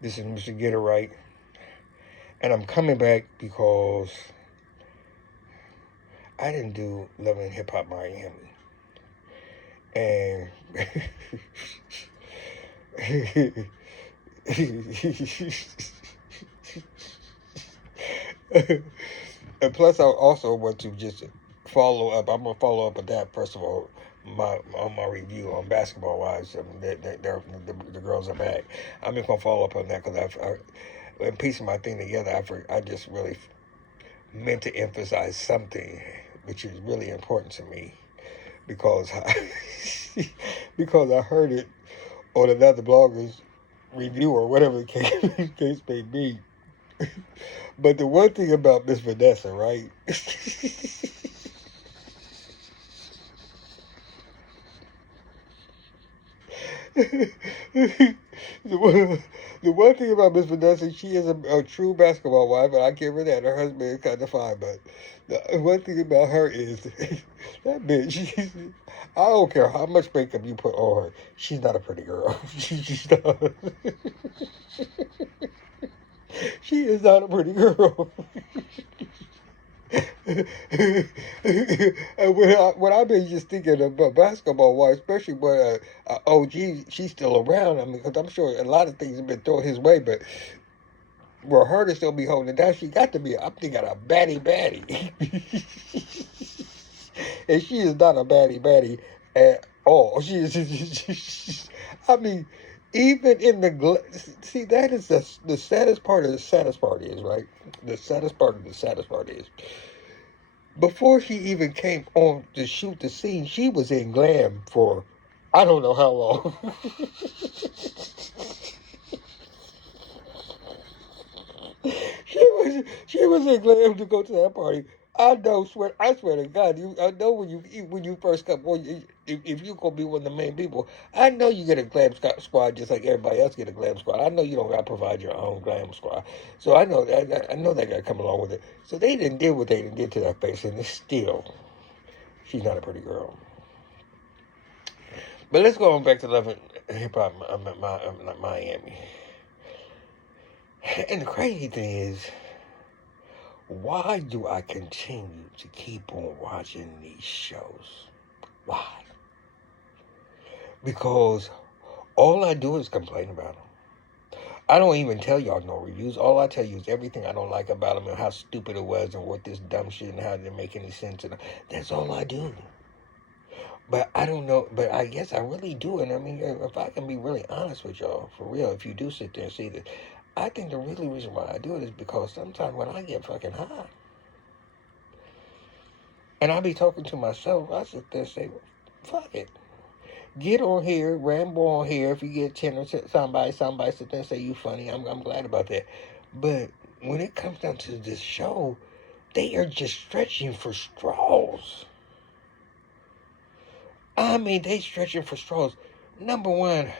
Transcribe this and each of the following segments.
This is Mr. Get It Right. And I'm coming back because I didn't do Love and Hip Hop Miami. And and plus I also want to just follow up. I'm gonna follow up with that first of all. My review on Basketball Wives, the girls are back. I'm just gonna follow up on that because in piecing my thing together, I just really meant to emphasize something which is really important to me because because I heard it on another blogger's review or whatever the case may be. But the one thing about Miss Vanessa, right? The one thing about Miss Vanessa, she is a true basketball wife, and I give her that. Her husband is kind of fine, but the one thing about her is that bitch. I don't care how much makeup you put on her. She's not a pretty girl. She's not. She is not a pretty girl. And when I've been just thinking about basketball, why, especially when OG, she's still around. I mean, because I'm sure a lot of things have been thrown his way, but for her to still be holding it down, she got to be, I'm thinking, a baddie. And she is not a baddie at all. She is, I mean, even in the, see, that is the saddest part of the saddest part is, right? The saddest part of the saddest part is, before she even came on to shoot the scene, she was in glam for I don't know how long. she was in glam to go to that party. I swear to God, I know when you first come on, if you gonna be one of the main people, I know you get a glam squad just like everybody else get a glam squad. I know you don't gotta provide your own glam squad, so I know that got to come along with it. So they didn't do what they didn't did to that face, and it's still, she's not a pretty girl. But let's go on back to Love and Hip Hop Miami. And the crazy thing is, why do I continue to keep on watching these shows? Why? Because all I do is complain about them. I don't even tell y'all no reviews. All I tell you is everything I don't like about them and how stupid it was and what this dumb shit and how it didn't make any sense. And that's all I do. But I don't know. But I guess I really do. And I mean, if I can be really honest with y'all, for real, if you do sit there and see this, I think the really reason why I do it is because sometimes when I get fucking high, and I be talking to myself, I sit there and say, well, fuck it. Get on here, ramble on here. If you get 10 or somebody sit there and say you funny, I'm glad about that. But when it comes down to this show, they are just stretching for straws. I mean, they stretching for straws. Number one,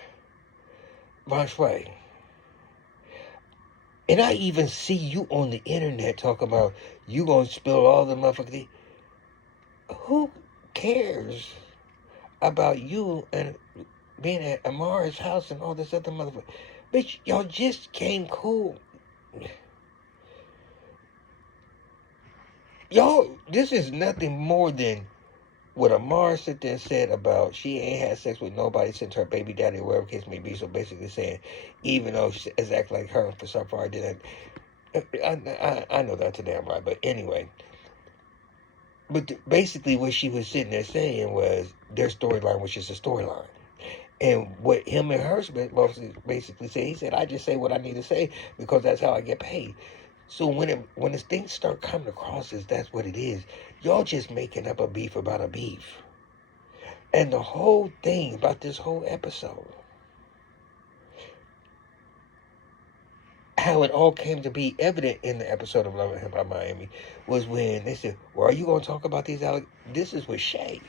Von Sway. And I even see you on the internet talk about you gonna spill all the motherfuckers. Who cares about you and being at Amara's house and all this other motherfucker? Bitch, y'all just came cool. Y'all, this is nothing more than what Amara sit there and said about she ain't had sex with nobody since her baby daddy, or whatever the case may be. So basically saying, even though she is acting like her for so far, didn't. I know that's a damn right, but anyway. But basically what she was sitting there saying was their storyline, which is a storyline. And what him and her basically said, he said, I just say what I need to say because that's how I get paid. So when the things start coming across as that's what it is, y'all just making up a beef about a beef. And the whole thing about this whole episode, how it all came to be evident in the episode of Love and Hip Hop Miami, was when they said, well, are you going to talk about these This is with Shay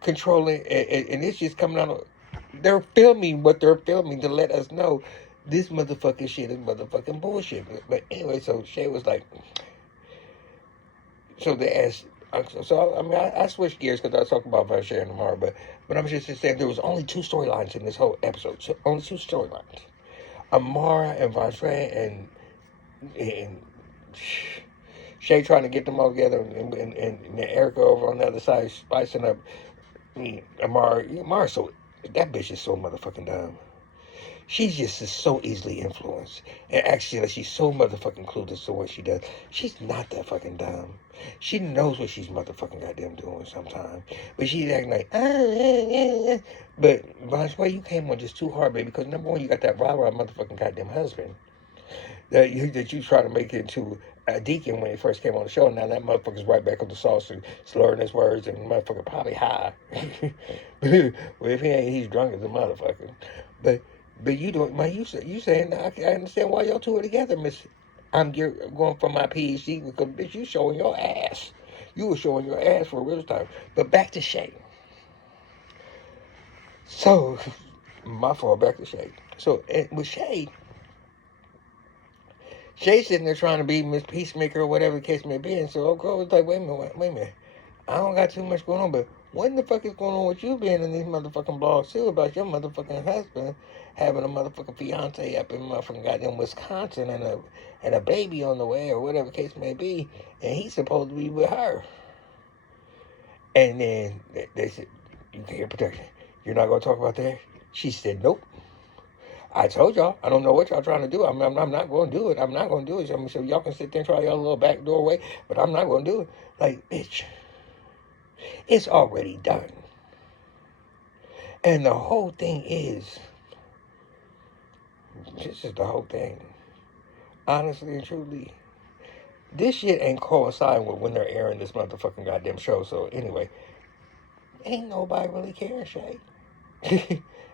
controlling, and it's just coming out. They're filming what they're filming to let us know this motherfucking shit is motherfucking bullshit. But anyway, so Shay was like, so they asked, so I mean, I switched gears because I was talking about Shay and tomorrow, but I'm just saying there was only two storylines in this whole episode, so only two storylines. Amara and Vontae and Shay trying to get them all together, and Erica over on the other side spicing up. I mean, Amara, so that bitch is so motherfucking dumb. She's just is so easily influenced. And actually, like, she's so motherfucking clueless to what she does. She's not that fucking dumb. She knows what she's motherfucking goddamn doing sometimes. But she's acting like, But, Vontae, you came on just too hard, baby, because number one, you got that rah-rah motherfucking goddamn husband that you try to make into a deacon when he first came on the show. Now that motherfucker's right back on the sauce and slurring his words, and motherfucker probably high. Well, if he ain't, he's drunk as a motherfucker. But you don't, man. You saying I understand why y'all two are together, Miss. I'm going for my PhD because bitch, you showing your ass. You were showing your ass for a real time. But back to Shay. So my fault. Back to Shay. So with Shay. Shay's sitting there trying to be Miss Peacemaker or whatever the case may be, and so old girl was like, wait a minute. I don't got too much going on, but what in the fuck is going on with you being in these motherfucking blogs too about your motherfucking husband having a motherfucking fiance up in motherfucking goddamn Wisconsin and a baby on the way or whatever the case may be, and he's supposed to be with her. And then they said, you can't protect her. You're not going to talk about that? She said, nope. I told y'all, I don't know what y'all trying to do. I'm not going to do it. I'm not going to do it. I mean, so y'all can sit there and try y'all little back doorway, but I'm not going to do it. Like, bitch, it's already done. And the whole thing is, this is the whole thing. Honestly and truly, this shit ain't coinciding with when they're airing this motherfucking goddamn show. So anyway, ain't nobody really caring, Shay.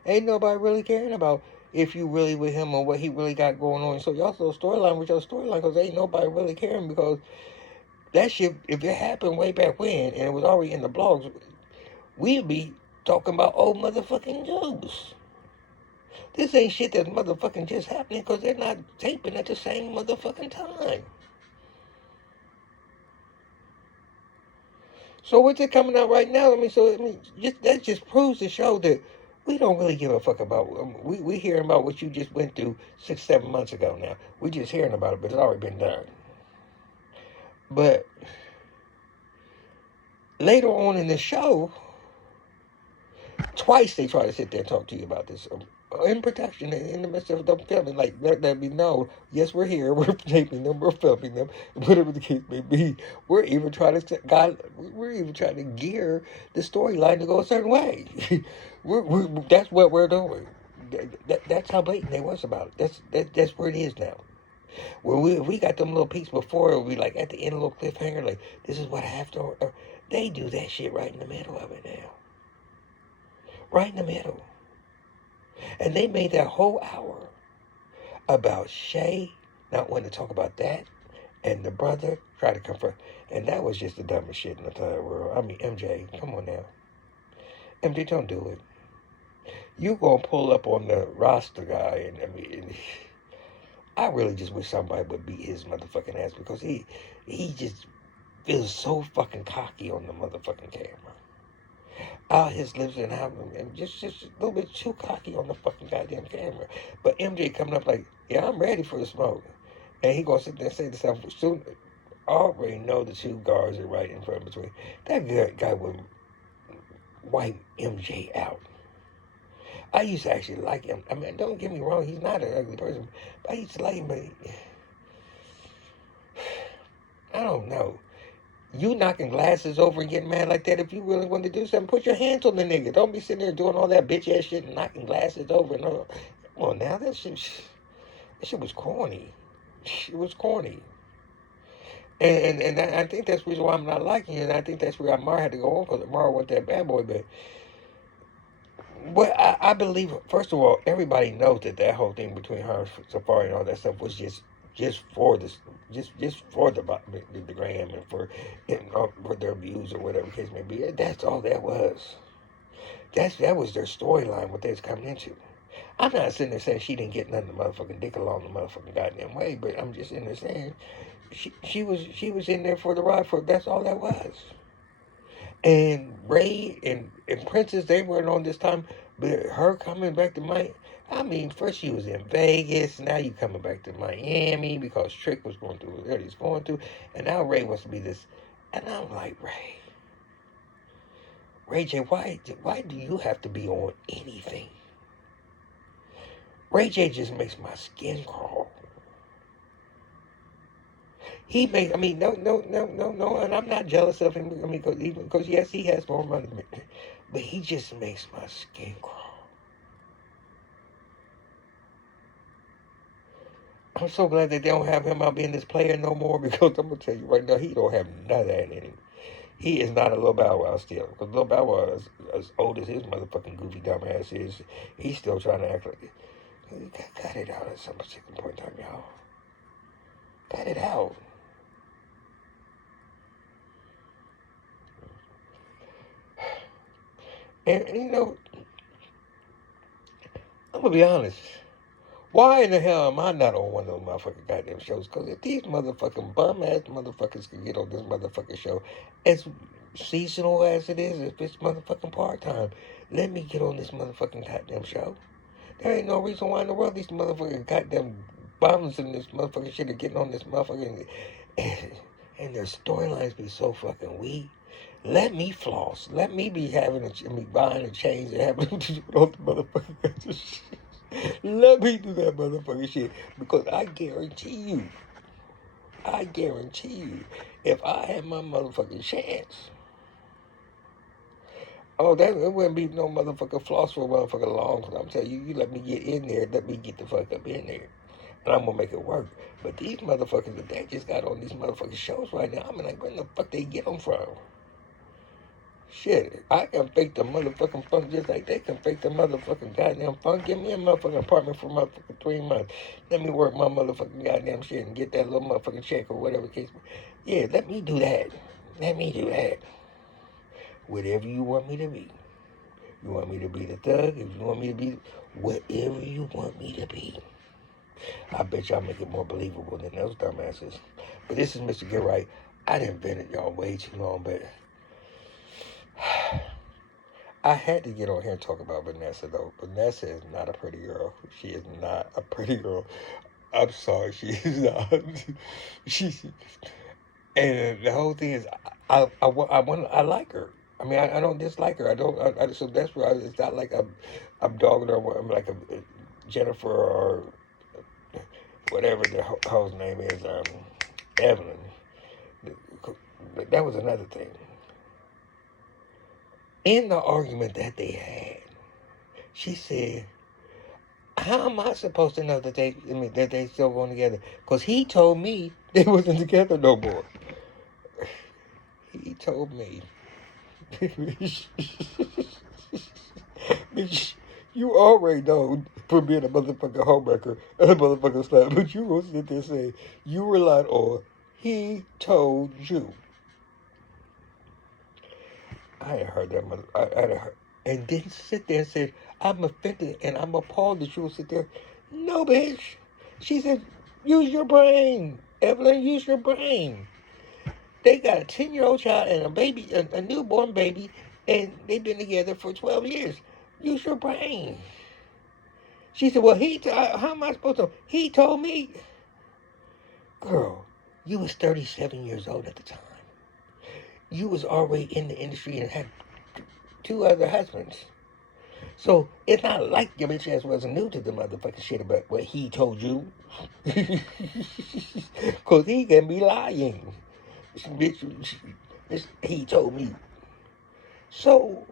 Ain't nobody really caring about if you really with him or what he really got going on. So y'all still storyline with your storyline because ain't nobody really caring because that shit, if it happened way back when and it was already in the blogs, we'd be talking about old motherfucking news. This ain't shit that's motherfucking just happening because they're not taping at the same motherfucking time. So what's it coming out right now? That just proves to show that we don't really give a fuck about. We hearing about what you just went through 6-7 months ago now. We just hearing about it, but it's already been done. But later on in the show, twice they try to sit there and talk to you about this. In production, in the midst of them filming, like let me know. Yes, we're here. We're taping them. We're filming them. Whatever the case may be, we're even trying to gear the storyline to go a certain way. That's what we're doing. That's how blatant they was about it. That's where it is now. Where we got them little peaks before, it'll be like at the end, a little cliffhanger, like this is what I have to. They do that shit right in the middle of it now. Right in the middle. And they made that whole hour about Shay not wanting to talk about that and the brother try to confront. And that was just the dumbest shit in the entire world. I mean, MJ, come on now. MJ, don't do it. You gonna pull up on the roster guy, and I really just wish somebody would beat his motherfucking ass because he just feels so fucking cocky on the motherfucking camera. Out his lips and just a little bit too cocky on the fucking goddamn camera. But MJ coming up like, yeah, I'm ready for the smoke. And he gonna sit there and say to himself, soon, already know the two guards are right in front between. That guy would wipe MJ out. I used to actually like him. I mean, don't get me wrong, he's not an ugly person. But I used to like him, but I don't know. You knocking glasses over and getting mad like that, if you really want to do something, put your hands on the nigga. Don't be sitting there doing all that bitch ass shit and knocking glasses over and all. Come on now, that shit was corny. It was corny. And I think that's the reason why I'm not liking it. And I think that's where Amara had to go on because Amara want that bad boy. But I believe, first of all, everybody knows that whole thing between her and Safari and all that stuff was just for this, just for the gram and for their views or whatever the case may be. That's all that was. That was their storyline, what they was coming into. I'm not sitting there saying she didn't get nothing the motherfucking dick along the motherfucking goddamn way, but I'm just in there saying she was in there for the ride. That's all that was. And Ray and Princess, they weren't on this time, But her coming back to Miami, I mean, first she was in Vegas, now you coming back to Miami because Trick was going through what he's going through, and now Ray wants to be this. And I'm like, Ray J, why do you have to be on anything? Ray J just makes my skin crawl. He makes, I mean, no, and I'm not jealous of him. I mean, because yes, he has more money than me, but he just makes my skin crawl. I'm so glad that they don't have him out being this player no more, because I'm gonna tell you right now, he don't have none of that in him. He is not a Lil Bow Wow still. Because Lil Bow Wow, as old as his motherfucking goofy dumbass is, he's still trying to act like... Cut it out at some particular point in time, y'all. Cut it out. And you know, I'm going to be honest. Why in the hell am I not on one of those motherfucking goddamn shows? Because if these motherfucking bum-ass motherfuckers can get on this motherfucking show, as seasonal as it is, if it's motherfucking part-time, let me get on this motherfucking goddamn show. There ain't no reason why in the world these motherfucking goddamn bums in this motherfucking shit are getting on this motherfucking... And their storylines be so fucking weak. Let me floss. Let me be buying a change and having to do all the motherfucking shit. Let me do that motherfucking shit. Because I guarantee you, if I had my motherfucking chance, it wouldn't be no motherfucking floss for a motherfucking long. Because I'm telling you, you let me get in there, let me get the fuck up in there. And I'm going to make it work. But these motherfuckers that they just got on these motherfucking shows right now, I mean, like, where the fuck they get them from? Shit, I can fake the motherfucking funk just like they can fake the motherfucking goddamn funk. Give me a motherfucking apartment for motherfucking 3 months. Let me work my motherfucking goddamn shit and get that little motherfucking check or whatever case. Yeah, let me do that. Whatever you want me to be. You want me to be the thug? If you want me to be whatever you want me to be. I bet y'all make it more believable than those dumbasses. But this is Mr. Get Right. I done vented y'all way too long, but I had to get on here and talk about Vanessa, though. Vanessa is not a pretty girl. She is not a pretty girl. I'm sorry, she is not. And the whole thing is, I like her. I mean, I don't dislike her. So that's why it's not like I'm dogging her. I'm like a Jennifer or whatever the hoe's name is, Evelyn. That was another thing. In the argument that they had, she said, how am I supposed to know that they still going together? Because he told me they wasn't together no more. He told me. You already know from being a motherfucking homewrecker and a motherfucking slut, but you gonna sit there and say you relied on he told you. I ain't heard that mother. I heard, and then sit there and say, I'm offended and I'm appalled that you will sit there. No, bitch. She said, use your brain. Evelyn, use your brain. They got a 10-year-old child and a baby, a newborn baby, and they've been together for 12 years. Use your brain. She said, well, how am I supposed to? He told me. Girl, you was 37 years old at the time. You was already in the industry and had 2 other husbands. So it's not like your bitch ass wasn't new to the motherfucking shit about what he told you. Because he can be lying. Bitch, he told me. So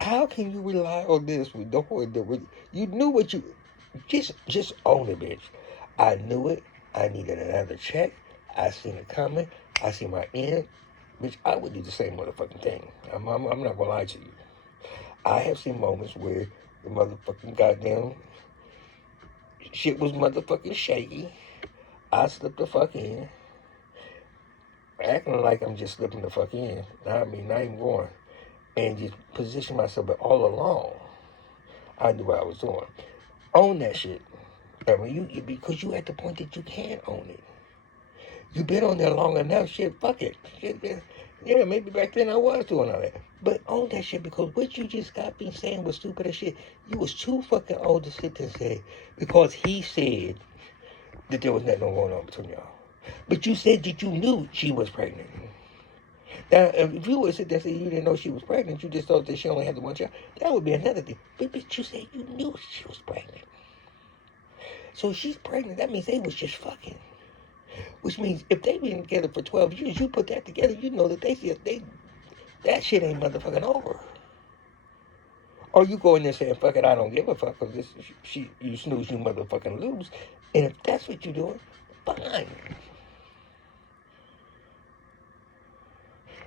how can you rely on this with the whole... You knew what you... Just own it, bitch. I knew it. I needed another check. I seen it coming. I see my end. Bitch, I would do the same motherfucking thing. I'm not gonna lie to you. I have seen moments where the motherfucking goddamn shit was motherfucking shaky. I slipped the fuck in. Acting like I'm just slipping the fuck in. I mean, not even going. And just position myself, but all along, I knew what I was doing. Own that shit. I mean, because you at the point that you can't own it. You've been on there long enough, shit, fuck it. Shit, yeah, maybe back then I was doing all that. But own that shit, because what you just got me saying was stupid as shit. You was too fucking old to sit there and say, because he said that there was nothing going on between y'all. But you said that you knew she was pregnant. Now, if you would sit there and say you didn't know she was pregnant, you just thought that she only had the one child, that would be another thing. But you said you knew she was pregnant. So if she's pregnant, that means they was just fucking. Which means if they've been together for 12 years, you put that together, you know that that shit ain't motherfucking over. Or you go in there saying, fuck it, I don't give a fuck, because you snooze, you motherfucking lose. And if that's what you're doing, fine.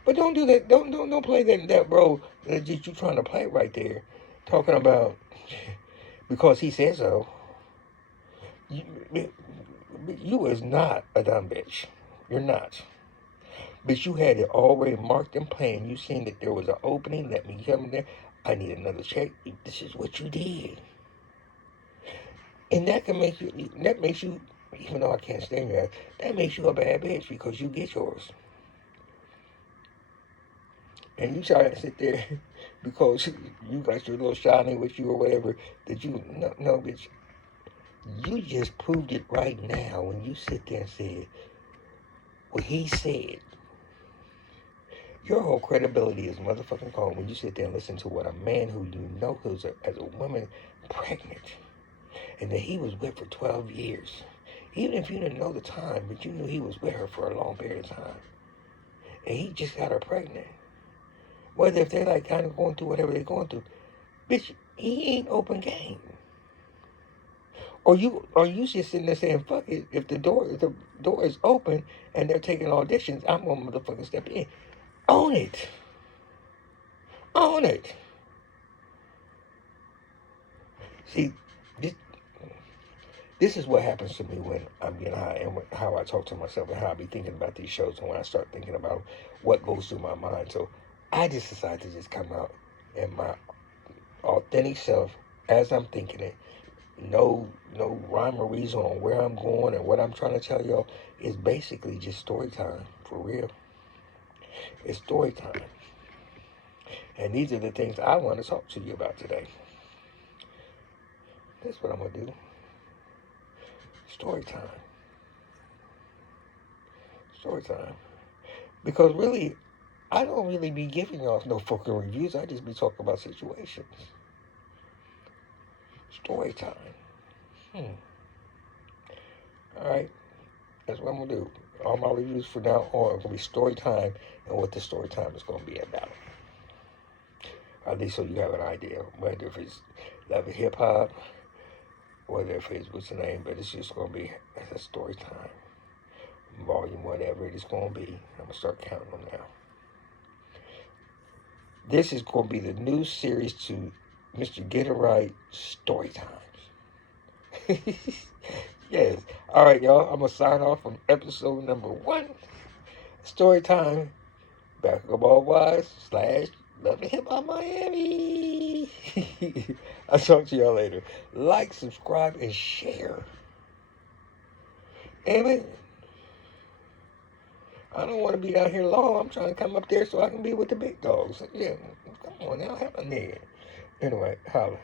But don't do that. Don't play that role that you trying to play right there, talking about because he said so. You is not a dumb bitch. You're not. But you had it already marked and planned. You seen that there was an opening. Let me come in there. I need another check. This is what you did. And that makes you, even though I can't stand your ass, that makes you a bad bitch because you get yours. And you try to sit there because you got your little shiny with you or whatever, that you, no, bitch. You just proved it right now when you sit there and said what he said. Your whole credibility is motherfucking gone when you sit there and listen to what a man who you know who's as a woman pregnant and that he was with for 12 years. Even if you didn't know the time, but you knew he was with her for a long period of time. And he just got her pregnant. Whether if they're like kind of going through whatever they're going through. Bitch, he ain't open game. Or you just sitting there saying, fuck it, if the door is open and they're taking auditions, I'm gonna motherfucking step in. Own it. Own it. See, this is what happens to me when I'm getting high and how I talk to myself and how I be thinking about these shows and when I start thinking about what goes through my mind. So I just decide to just come out in my authentic self as I'm thinking it. No rhyme or reason on where I'm going and what I'm trying to tell y'all. Is basically just story time, for real. It's story time. And these are the things I want to talk to you about today. That's what I'm going to do. Story time. Story time. Because really, I don't really be giving y'all no fucking reviews. I just be talking about situations. Story time. Alright. That's what I'm going to do. All my reviews from now on are going to be story time and what the story time is going to be about. At least so you have an idea. Whether if it's love and hip hop, whether if it's what's the name, but it's just going to be a story time. Volume, whatever it is going to be. I'm going to start counting them now. This is going to be the new series to Mr. Get It Right Story Times. Yes. All right, y'all. I'm going to sign off from episode number 1. Story time. Basketball Wise / Love and Hip Hop Miami. I'll talk to y'all later. Like, subscribe, and share. Damn it. I don't want to be down here long. I'm trying to come up there so I can be with the big dogs. Yeah, come on now. Have a nigga. Anyway, holla.